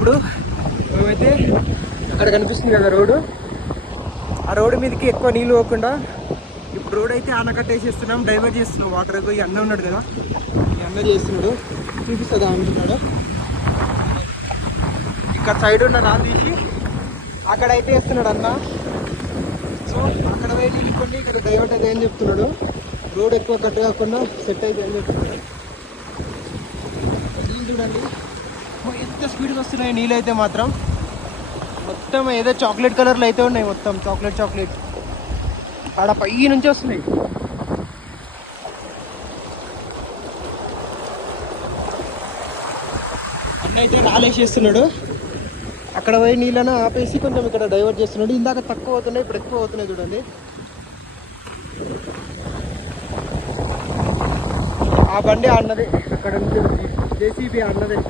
ఇప్పుడు మేమైతే అక్కడ కనిపిస్తుంది కదా రోడ్డు, ఆ రోడ్డు మీదకి ఎక్కువ నీళ్ళు పోకుండా ఇప్పుడు రోడ్ అయితే ఆనకట్టేసేస్తున్నాం, డైవర్ట్ చేస్తున్నాం వాటర్. ఈ అన్న ఉన్నాడు కదా, ఈ అన్న చేస్తున్నాడు, చూపిస్తుందా అంటున్నాడు. ఇక్కడ సైడ్ ఉన్న రాళ్ళు తీసి అక్కడైతే వేస్తున్నాడు అన్న. సో అక్కడ పోయి నీళ్ళు కొన్ని ఇక్కడ డైవర్ట్ అయితే ఏం చెప్తున్నాడు, రోడ్ ఎక్కువ కట్ కాకుండా సెట్ అయితే ఏం చెప్తున్నాడు. నీళ్ళు చూడండి ఎంత స్పీడ్గా వస్తున్నాయి నీళ్ళు అయితే మాత్రం. మొత్తం ఏదో చాక్లెట్ కలర్లు అయితే ఉన్నాయి, మొత్తం చాక్లెట్ ఆడ పై నుంచి వస్తున్నాయి. అన్న అయితే రాలేసేస్తున్నాడు, అక్కడ పోయి నీళ్ళను ఆపేసి కొంచెం ఇక్కడ డైవర్ట్ చేస్తున్నాడు. ఇందాక తక్కువ అవుతున్నాయి, ఇప్పుడు ఎక్కువ అవుతున్నాయి చూడండి. ఆ బండి అన్నదే, అక్కడ నుంచి జేసీబీ అన్నదే.